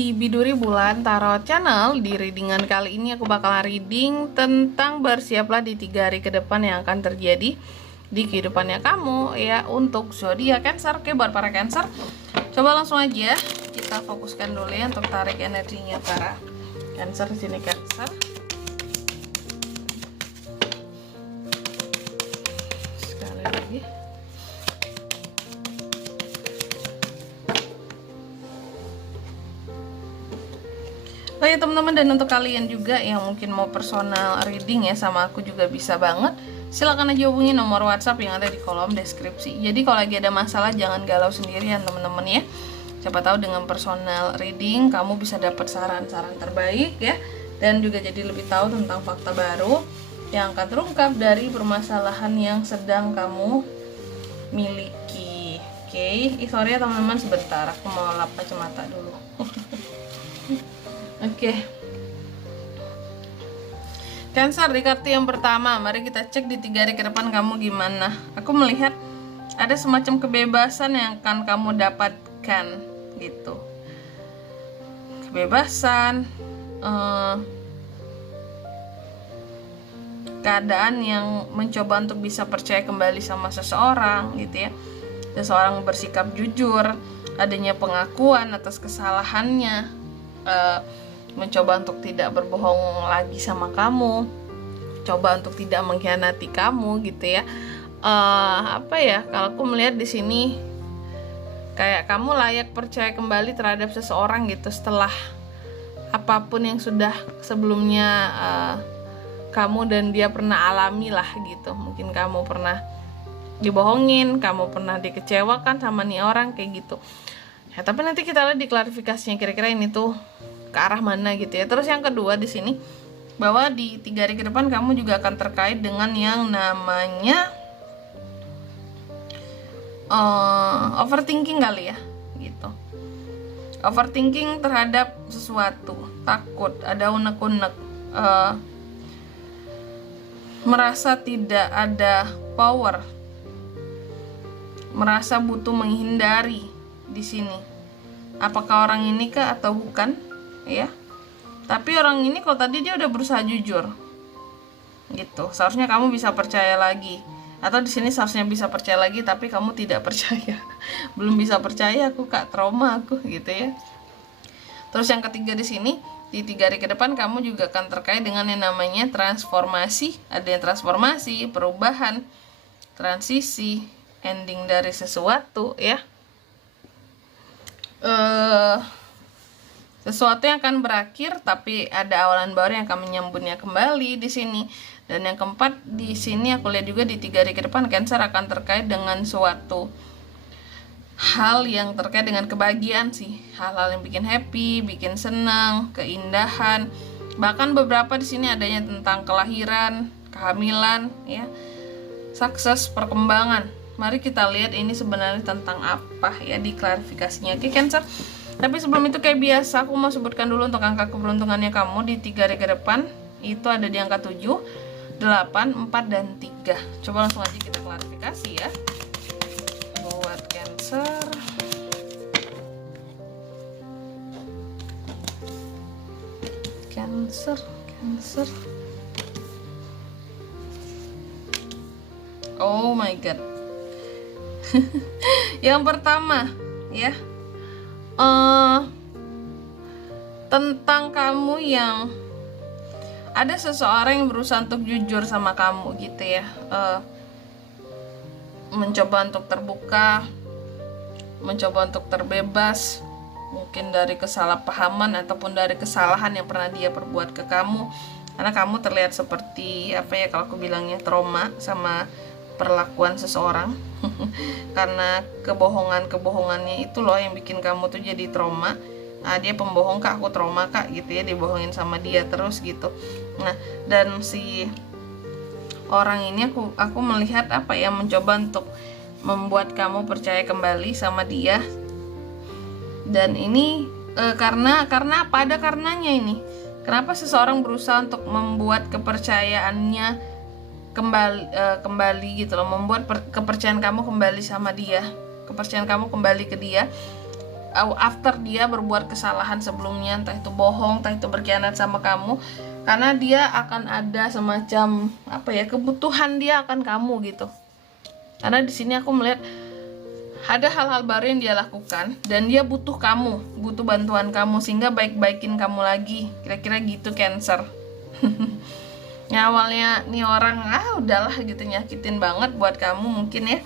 di Biduri Bulan Tarot Channel. Di readingan kali ini aku bakal reading tentang bersiaplah di 3 hari ke depan yang akan terjadi di kehidupannya kamu ya, untuk zodiak Cancer. Oke, buat para Cancer, coba langsung aja kita fokuskan dulu ya untuk tarik energinya para Cancer di sini. Cancer, sekali lagi. Oh ya teman-teman, dan untuk kalian juga yang mungkin mau personal reading ya sama aku juga bisa banget. Silahkan aja hubungi nomor WhatsApp yang ada di kolom deskripsi. Jadi kalau lagi ada masalah jangan galau sendirian teman-teman ya. Siapa tahu dengan personal reading kamu bisa dapat saran-saran terbaik ya, dan juga jadi lebih tahu tentang fakta baru yang akan terungkap dari permasalahan yang sedang kamu miliki. Oke, sorry ya teman-teman, sebentar aku mau lap kacamata dulu. Oke. Cancer, di kartu yang pertama, mari kita cek di 3 hari ke depan kamu gimana. Aku melihat ada semacam kebebasan yang akan kamu dapatkan gitu. Kebebasan, keadaan yang mencoba untuk bisa percaya kembali sama seseorang gitu ya. Seseorang bersikap jujur, adanya pengakuan atas kesalahannya, mencoba untuk tidak berbohong lagi sama kamu, coba untuk tidak mengkhianati kamu gitu ya. Apa ya, kalau aku melihat di sini kayak kamu layak percaya kembali terhadap seseorang gitu, setelah apapun yang sudah sebelumnya kamu dan dia pernah alami lah gitu. Mungkin kamu pernah dibohongin, kamu pernah dikecewakan sama nih orang kayak gitu ya, tapi nanti kita lihat di klarifikasinya kira-kira ini tuh ke arah mana gitu ya. Terus yang kedua di sini, bahwa di 3 hari ke depan kamu juga akan terkait dengan yang namanya overthinking kali ya gitu. Overthinking terhadap sesuatu, takut, ada unek-unek, merasa tidak ada power, merasa butuh menghindari di sini. Apakah orang ini kah atau bukan ya? Tapi orang ini kalau tadi dia udah berusaha jujur gitu, seharusnya kamu bisa percaya lagi, atau di sini seharusnya bisa percaya lagi tapi kamu tidak percaya. Belum bisa percaya aku kak, trauma aku gitu ya. Terus yang ketiga di sini, di 3 hari ke depan kamu juga akan terkait dengan yang namanya transformasi. Ada yang transformasi, perubahan, transisi, ending dari sesuatu ya. Sesuatu yang akan berakhir tapi ada awalan baru yang akan menyambutnya kembali di sini. Dan yang keempat di sini aku lihat juga di 3 hari ke depan Cancer akan terkait dengan suatu hal yang terkait dengan kebahagiaan sih, hal-hal yang bikin happy, bikin senang, keindahan. Bahkan beberapa di sini adanya tentang kelahiran, kehamilan ya, sukses, perkembangan. Mari kita lihat ini sebenarnya tentang apa ya di klarifikasinya. Oke Cancer, tapi sebelum itu kayak biasa aku mau sebutkan dulu untuk angka keberuntungannya kamu di 3 hari ke depan. Itu ada di angka 7, 8, 4, dan 3. Coba langsung aja kita klarifikasi ya buat Cancer. Cancer. Oh my god. Yang pertama ya, tentang kamu yang ada seseorang yang berusaha untuk jujur sama kamu gitu ya, mencoba untuk terbuka, mencoba untuk terbebas mungkin dari kesalahpahaman ataupun dari kesalahan yang pernah dia perbuat ke kamu. Karena kamu terlihat seperti apa ya, kalau aku bilangnya trauma sama perlakuan seseorang. Karena kebohongannya itu loh yang bikin kamu tuh jadi trauma. Nah, dia pembohong kak, aku trauma kak gitu ya, dibohongin sama dia terus gitu. Nah, dan si orang ini aku melihat apa ya, mencoba untuk membuat kamu percaya kembali sama dia. Dan ini karena apa, ada karenanya ini. Kenapa seseorang berusaha untuk membuat kepercayaannya kembali gitu loh, membuat kepercayaan kamu kembali sama dia, kepercayaan kamu kembali ke dia. after dia berbuat kesalahan sebelumnya, entah itu bohong, entah itu berkhianat sama kamu, karena dia akan ada semacam kebutuhan dia akan kamu gitu. Karena di sini aku melihat ada hal-hal baru yang dia lakukan dan dia butuh kamu, butuh bantuan kamu sehingga baik-baikin kamu lagi. Kira-kira gitu Cancer. Ya awalnya nih orang udahlah gitu nyakitin banget buat kamu mungkin ya.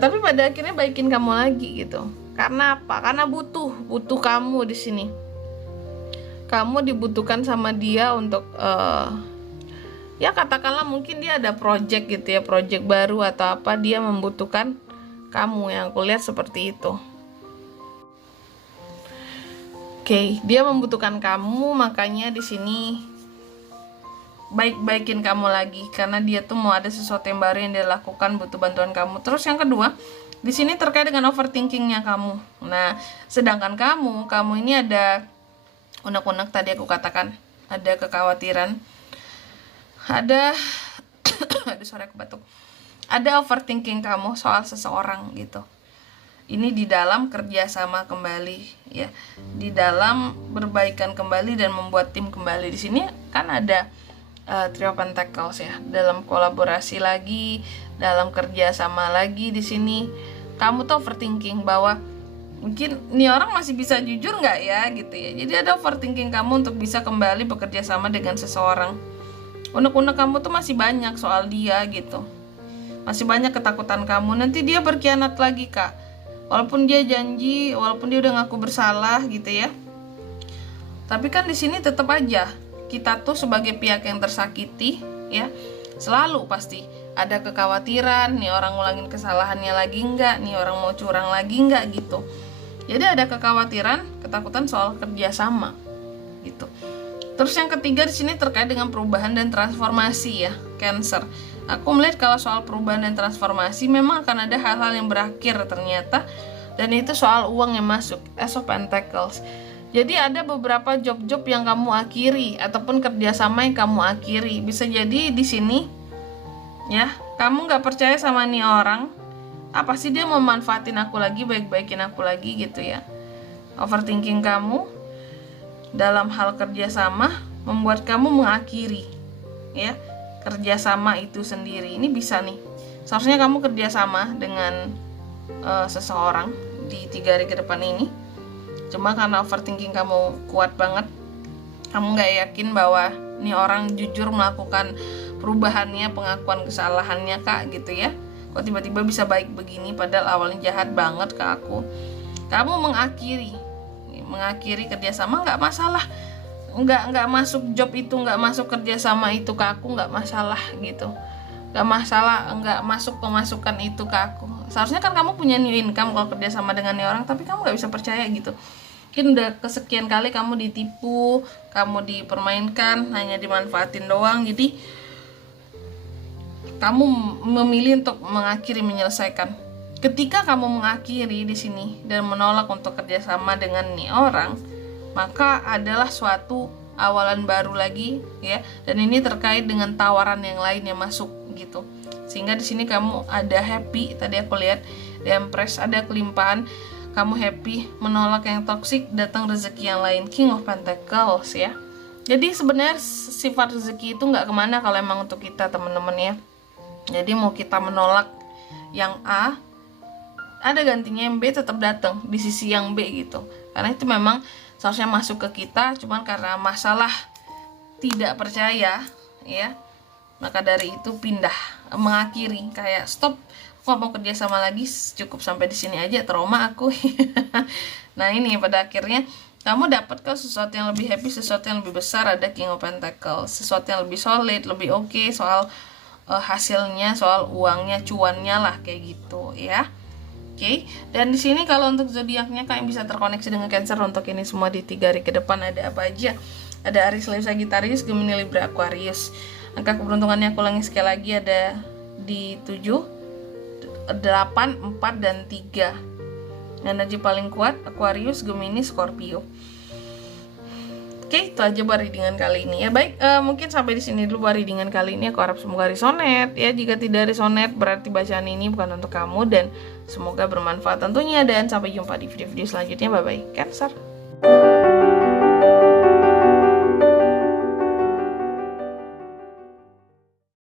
Tapi pada akhirnya baikin kamu lagi gitu. Karena apa? Karena butuh kamu di sini. Kamu dibutuhkan sama dia untuk ya katakanlah mungkin dia ada project gitu ya, project baru atau apa, dia membutuhkan kamu, yang aku lihat seperti itu. Oke, dia membutuhkan kamu, makanya di sini baik-baikin kamu lagi karena dia tuh mau ada sesuatu yang baru yang dia lakukan, butuh bantuan kamu. Terus yang kedua, di sini terkait dengan overthinkingnya kamu. Nah, sedangkan kamu ini ada unek-unek tadi aku katakan, ada kekhawatiran, ada sorry aku batuk. Ada overthinking kamu soal seseorang gitu. Ini di dalam kerjasama kembali ya, di dalam berbaikan kembali dan membuat tim kembali. Di sini kan ada Trio Pentacles ya, dalam kolaborasi lagi, dalam kerjasama lagi. Di sini kamu tuh overthinking bahwa mungkin nih orang masih bisa jujur nggak ya gitu ya. Jadi ada overthinking kamu untuk bisa kembali bekerja sama dengan seseorang. Unek-unek kamu tuh masih banyak soal dia gitu. Masih banyak ketakutan kamu nanti dia berkhianat lagi kak. Walaupun dia janji, walaupun dia udah ngaku bersalah gitu ya. Tapi kan di sini tetap aja kita tuh sebagai pihak yang tersakiti ya, selalu pasti ada kekhawatiran, nih orang ngulangin kesalahannya lagi enggak, nih orang mau curang lagi enggak gitu. Jadi ada kekhawatiran, ketakutan soal kerjasama gitu. Terus yang ketiga di sini terkait dengan perubahan dan transformasi ya, Cancer. Aku melihat kalau soal perubahan dan transformasi memang akan ada hal-hal yang berakhir ternyata, dan itu soal uang yang masuk, Ace of Pentacles. Jadi ada beberapa job-job yang kamu akhiri ataupun kerjasama yang kamu akhiri. Bisa jadi di sini ya, kamu nggak percaya sama nih orang, apa sih dia mau manfaatin aku lagi, baik-baikin aku lagi gitu ya. Overthinking kamu dalam hal kerjasama membuat kamu mengakhiri ya kerjasama itu sendiri. Ini bisa nih, seharusnya kamu kerjasama dengan seseorang di 3 hari ke depan ini. Cuma karena overthinking kamu kuat banget, kamu nggak yakin bahwa nih orang jujur melakukan perubahannya, pengakuan kesalahannya kak gitu ya. Kok tiba-tiba bisa baik begini padahal awalnya jahat banget ke aku. Kamu mengakhiri kerjasama nggak masalah, nggak masuk job itu, nggak masuk kerjasama itu ke aku nggak masalah gitu, nggak masalah, nggak masuk pemasukan itu ke aku. Seharusnya kan kamu punya new income kalau kerjasama dengan nih orang, tapi kamu nggak bisa percaya gitu. Mungkin udah kesekian kali kamu ditipu, kamu dipermainkan, hanya dimanfaatin doang. Jadi kamu memilih untuk mengakhiri, menyelesaikan. Ketika kamu mengakhiri di sini dan menolak untuk kerjasama dengan nih orang, maka adalah suatu awalan baru lagi ya. Dan ini terkait dengan tawaran yang lain yang masuk gitu. Sehingga di sini kamu ada happy, tadi aku lihat di Empress ada kelimpahan. Kamu happy, menolak yang toksik, datang rezeki yang lain, King of Pentacles ya. Jadi sebenarnya sifat rezeki itu nggak kemana kalau emang untuk kita teman-teman ya. Jadi mau kita menolak yang A, ada gantinya yang B tetap datang di sisi yang B gitu. Karena itu memang seharusnya masuk ke kita, cuman karena masalah tidak percaya ya, maka dari itu pindah, mengakhiri, kayak stop, aku mau kerja sama lagi, cukup sampai di sini aja, trauma aku. Nah ini pada akhirnya kamu dapat ke sesuatu yang lebih happy, sesuatu yang lebih besar, ada King of Pentacles, sesuatu yang lebih solid, lebih oke, soal hasilnya, soal uangnya, cuannya lah kayak gitu ya. Oke, dan di sini kalau untuk zodiaknya kalian bisa terkoneksi dengan Cancer untuk ini semua di 3 hari ke depan ada apa aja? Ada Aries, Leo, Sagittarius, Gemini, Libra, Aquarius. Angka keberuntungannya aku ulangi sekali lagi, ada di 7, 8, 4, dan 3. Energi paling kuat Aquarius, Gemini, Scorpio. Oke, Oke, itu aja buat readingan kali ini ya. Baik, mungkin sampai di sini dulu buat readingan kali ini. Aku harap semoga resonet ya. Jika tidak resonet berarti bacaan ini bukan untuk kamu, dan semoga bermanfaat tentunya, dan sampai jumpa di video-video selanjutnya. Bye bye, Cancer.